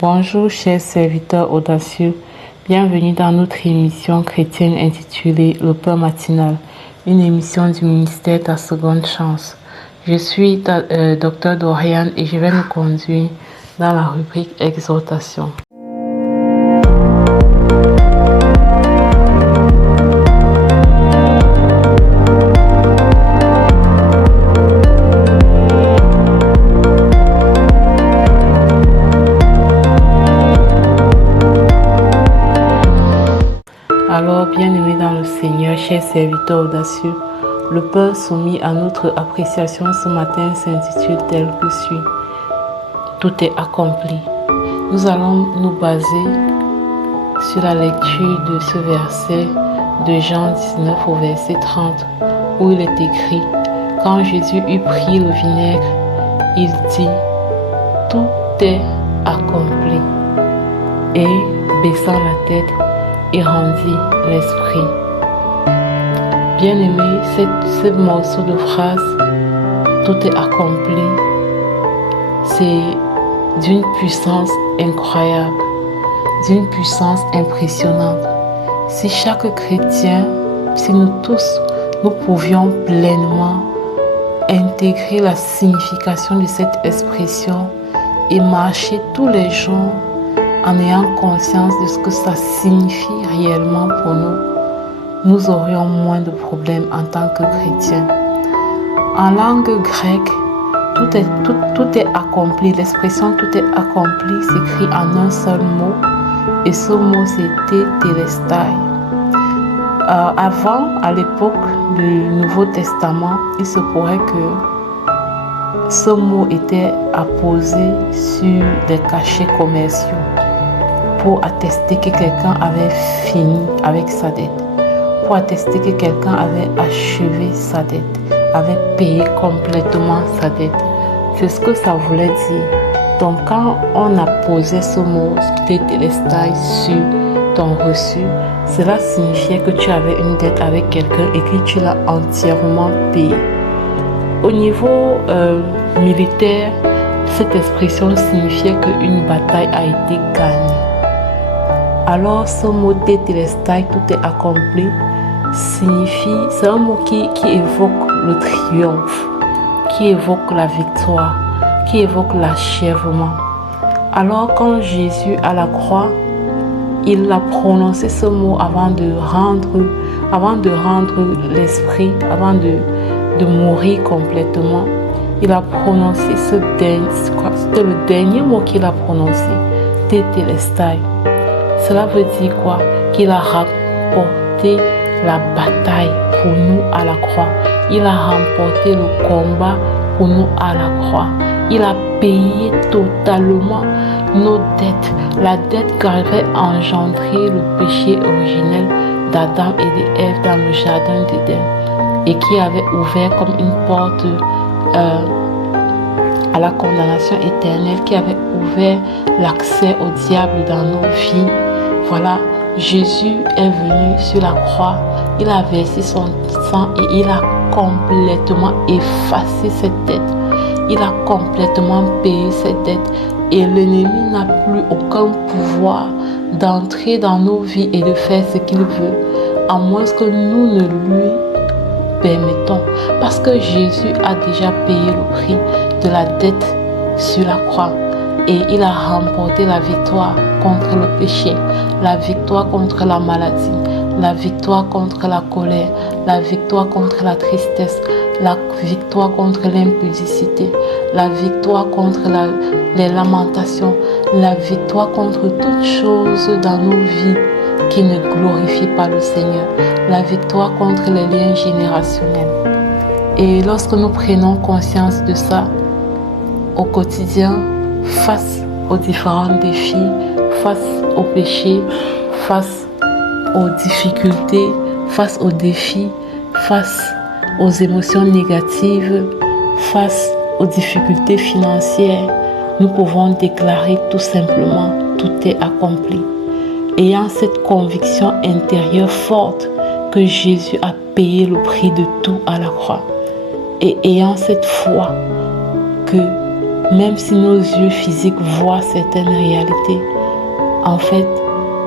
Bonjour chers serviteurs audacieux, bienvenue dans notre émission chrétienne intitulée Le Pain matinal, une émission du ministère Ta Seconde Chance. Je suis Dr Dorian et je vais nous conduire dans la rubrique Exhortation. Alors, bien-aimés dans le Seigneur, chers serviteurs audacieux, le pain soumis à notre appréciation ce matin s'intitule tel que suit. Tout est accompli. Nous allons nous baser sur la lecture de ce verset de Jean 19 au verset 30, où il est écrit: Quand Jésus eut pris le vinaigre, il dit: Tout est accompli. Et, baissant la tête, il rendit l'esprit. Bien-aimé, ce morceau de phrase, tout est accompli, c'est d'une puissance incroyable, d'une puissance impressionnante. Si chaque chrétien, si nous tous, nous pouvions pleinement intégrer la signification de cette expression et marcher tous les jours en ayant conscience de ce que ça signifie réellement pour nous, nous aurions moins de problèmes en tant que chrétiens. En langue grecque, tout est accompli. L'expression tout est accompli s'écrit en un seul mot et ce mot c'était Telestai. Avant, à l'époque du Nouveau Testament, il se pourrait que ce mot était apposé sur des cachets commerciaux pour attester que quelqu'un avait fini avec sa dette, pour attester que quelqu'un avait achevé sa dette, avait payé complètement sa dette. C'est ce que ça voulait dire. Donc quand on a posé ce mot Tetelestai sur ton reçu, cela signifiait que tu avais une dette avec quelqu'un et que tu l'as entièrement payé. Au niveau militaire, cette expression signifiait qu'une bataille a été gagnée. Alors ce mot Tetelestai, tout est accompli, signifie, c'est un mot qui évoque le triomphe, qui évoque la victoire, qui évoque l'achèvement. Alors quand Jésus à la croix, il a prononcé ce mot avant de rendre l'esprit, avant de mourir complètement. Il a prononcé c'était le dernier mot qu'il a prononcé, Tetelestai. Cela veut dire quoi? Qu'il a remporté la bataille pour nous à la croix. Il a remporté le combat pour nous à la croix. Il a payé totalement nos dettes. La dette qu'avait engendré le péché originel d'Adam et d'Ève dans le jardin d'Éden et qui avait ouvert comme une porte à la condamnation éternelle, qui avait ouvert l'accès au diable dans nos vies. Voilà, Jésus est venu sur la croix, il a versé son sang et il a complètement effacé cette dette. Il a complètement payé cette dette et l'ennemi n'a plus aucun pouvoir d'entrer dans nos vies et de faire ce qu'il veut, à moins que nous ne lui permettons. Parce que Jésus a déjà payé le prix de la dette sur la croix. Et il a remporté la victoire contre le péché, la victoire contre la maladie, la victoire contre la colère, la victoire contre la tristesse, la victoire contre l'impudicité, la victoire contre les lamentations, la victoire contre toutes choses dans nos vies qui ne glorifient pas le Seigneur, la victoire contre les liens générationnels. Et lorsque nous prenons conscience de ça au quotidien, face aux différents défis, face aux péchés, face aux difficultés, face aux défis, face aux émotions négatives, face aux difficultés financières, nous pouvons déclarer tout simplement: tout est accompli. Ayant cette conviction intérieure forte que Jésus a payé le prix de tout à la croix, et ayant cette foi que même si nos yeux physiques voient certaines réalités, en fait,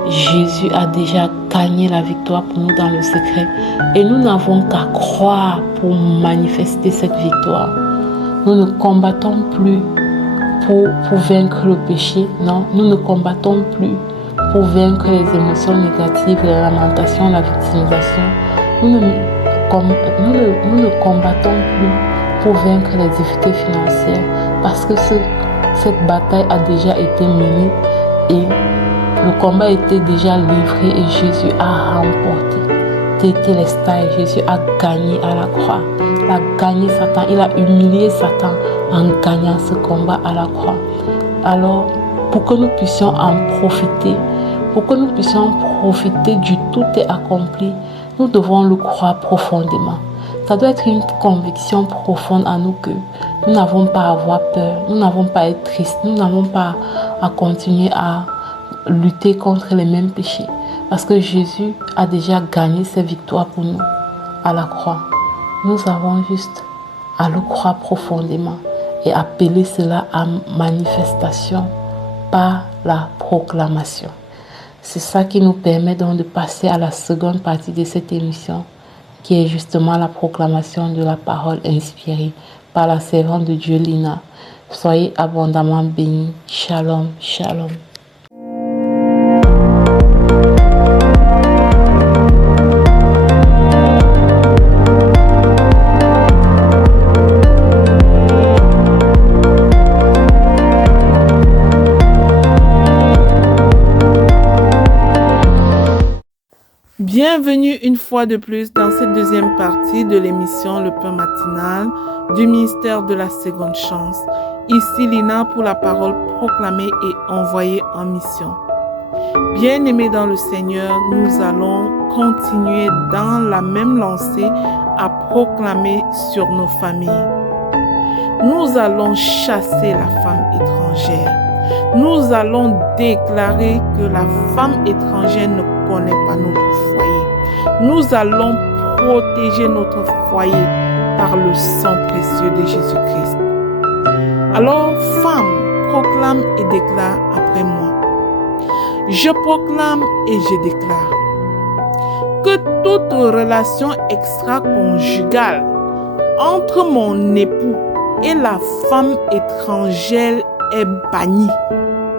Jésus a déjà gagné la victoire pour nous dans le secret. Et nous n'avons qu'à croire pour manifester cette victoire. Nous ne combattons plus pour vaincre le péché. Non, nous ne combattons plus pour vaincre les émotions négatives, la lamentation, la victimisation. Nous ne combattons plus pour vaincre les difficultés financières parce que cette bataille a déjà été menée et le combat était déjà livré et Jésus a remporté. Tétélestai, Jésus a gagné à la croix. Il a gagné Satan, il a humilié Satan en gagnant ce combat à la croix. Alors, pour que nous puissions en profiter, du tout est accompli, nous devons le croire profondément. Ça doit être une conviction profonde en nous que nous n'avons pas à avoir peur, nous n'avons pas à être tristes, nous n'avons pas à continuer à lutter contre les mêmes péchés. Parce que Jésus a déjà gagné ses victoires pour nous à la croix. Nous avons juste à le croire profondément et appeler cela à manifestation par la proclamation. C'est ça qui nous permet donc de passer à la seconde partie de cette émission, qui est justement la proclamation de la parole inspirée par la servante de Dieu Lina. Soyez abondamment bénis. Shalom, shalom. Bienvenue une fois de plus dans cette deuxième partie de l'émission Le Pain Matinal du ministère de la Seconde Chance. Ici Lina pour la parole proclamée et envoyée en mission. Bien-aimés dans le Seigneur, nous allons continuer dans la même lancée à proclamer sur nos familles. Nous allons chasser la femme étrangère. Nous allons déclarer que la femme étrangère ne connaît pas notre foyer. Nous allons protéger notre foyer par le sang précieux de Jésus-Christ. Alors, femme, proclame et déclare après moi. Je proclame et je déclare que toute relation extra-conjugale entre mon époux et la femme étrangère est bannie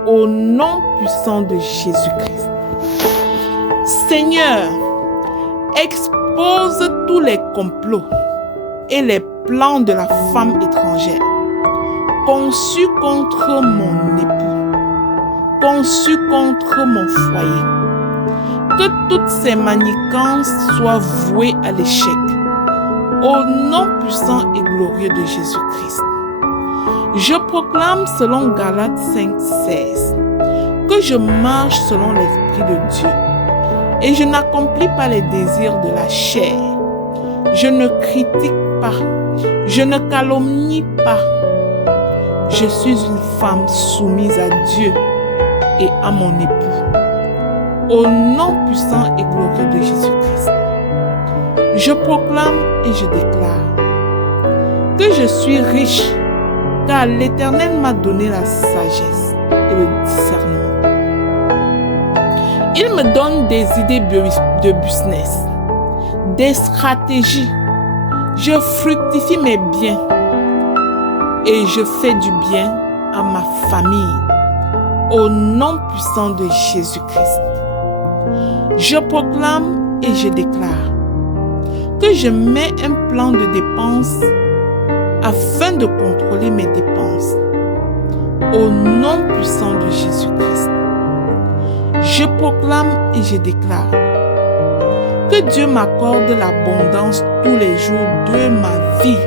au nom puissant de Jésus-Christ. Seigneur, expose tous les complots et les plans de la femme étrangère conçus contre mon époux, conçus contre mon foyer. Que toutes ces manigances soient vouées à l'échec au nom puissant et glorieux de Jésus-Christ. Je proclame selon Galates 5:16 que je marche selon l'Esprit de Dieu et je n'accomplis pas les désirs de la chair. Je ne critique pas, je ne calomnie pas. Je suis une femme soumise à Dieu et à mon époux. Au nom puissant et glorieux de Jésus-Christ. Je proclame et je déclare que je suis riche car l'Éternel m'a donné la sagesse et le discernement. Il me donne des idées de business, des stratégies. Je fructifie mes biens et je fais du bien à ma famille au nom puissant de Jésus-Christ. Je proclame et je déclare que je mets un plan de dépenses afin de contrôler mes dépenses au nom puissant de Jésus-Christ. Je proclame et je déclare que Dieu m'accorde l'abondance tous les jours de ma vie.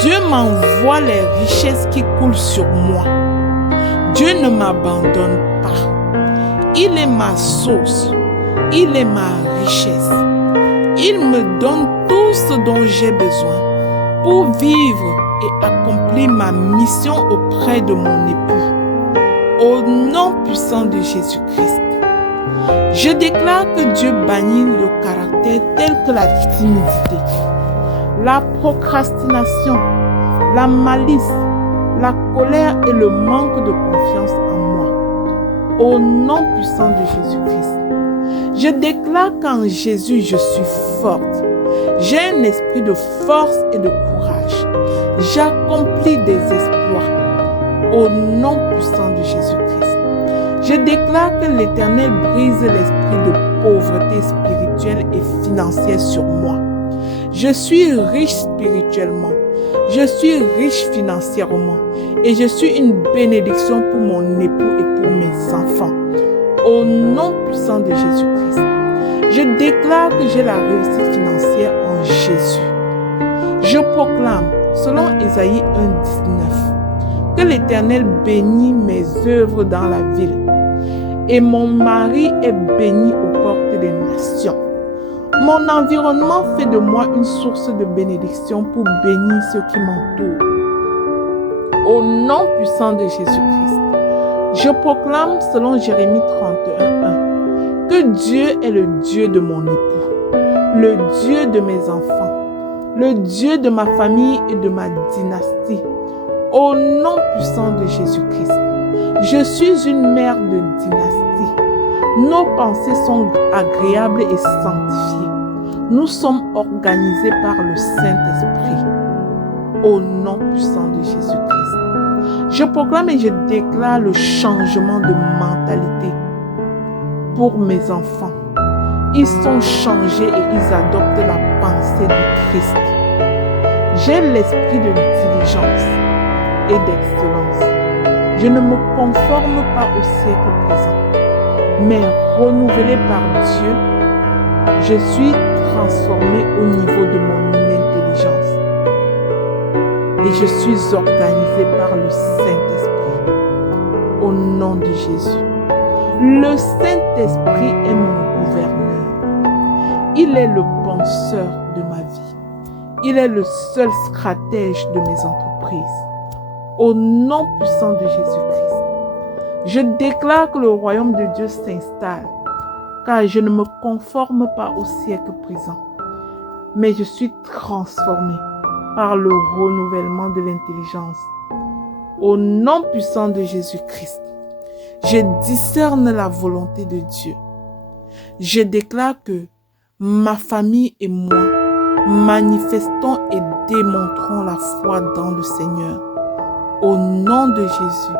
Dieu m'envoie les richesses qui coulent sur moi. Dieu ne m'abandonne pas. Il est ma source. Il est ma richesse. Il me donne tout ce dont j'ai besoin pour vivre et accomplir ma mission auprès de mon époux. Au nom puissant de Jésus-Christ. Je déclare que Dieu bannit le caractère tel que la timidité, la procrastination, la malice, la colère et le manque de confiance en moi. Au nom puissant de Jésus-Christ, je déclare qu'en Jésus, je suis forte. J'ai un esprit de force et de courage. J'accomplis des exploits. Au nom puissant de Jésus-Christ, je déclare que l'Éternel brise l'esprit de pauvreté spirituelle et financière sur moi. Je suis riche spirituellement. Je suis riche financièrement. Et je suis une bénédiction pour mon époux et pour mes enfants. Au nom puissant de Jésus-Christ, je déclare que j'ai la réussite financière en Jésus. Je proclame, selon Ésaïe 1,19, que l'Éternel bénit mes œuvres dans la ville. Et mon mari est béni aux portes des nations. Mon environnement fait de moi une source de bénédiction pour bénir ceux qui m'entourent. Au nom puissant de Jésus-Christ, je proclame selon Jérémie 31:1 que Dieu est le Dieu de mon époux, le Dieu de mes enfants, le Dieu de ma famille et de ma dynastie. Au nom puissant de Jésus-Christ, je suis une mère de dynastie. Nos pensées sont agréables et sanctifiées. Nous sommes organisés par le Saint-Esprit. Au nom puissant de Jésus-Christ, je proclame et je déclare le changement de mentalité pour mes enfants. Ils sont changés et ils adoptent la pensée du Christ. J'ai l'esprit de diligence et d'excellence. Je ne me conforme pas au siècle présent, mais renouvelé par Dieu, je suis transformé au niveau de mon intelligence. Et je suis organisé par le Saint-Esprit. Au nom de Jésus. Le Saint-Esprit est mon gouverneur. Il est le penseur de ma vie. Il est le seul stratège de mes entreprises. Au nom puissant de Jésus-Christ, je déclare que le royaume de Dieu s'installe, car je ne me conforme pas au siècle présent, mais je suis transformé par le renouvellement de l'intelligence. Au nom puissant de Jésus-Christ, je discerne la volonté de Dieu. Je déclare que ma famille et moi manifestons et démontrons la foi dans le Seigneur. Au nom de Jésus,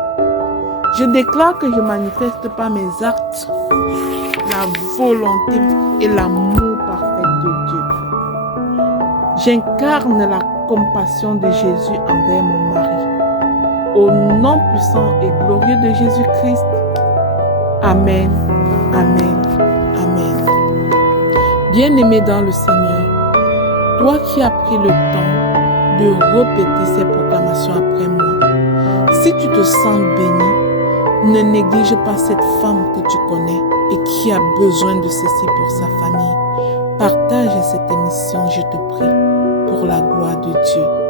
je déclare que je manifeste par mes actes la volonté et l'amour parfait de Dieu. J'incarne la compassion de Jésus envers mon mari. Au nom puissant et glorieux de Jésus-Christ. Amen, amen, amen. Bien-aimé dans le Seigneur, toi qui as pris le temps de répéter ces proclamations après moi, si tu te sens béni, ne néglige pas cette femme que tu connais et qui a besoin de ceci pour sa famille. Partage cette émission, je te prie, pour la gloire de Dieu.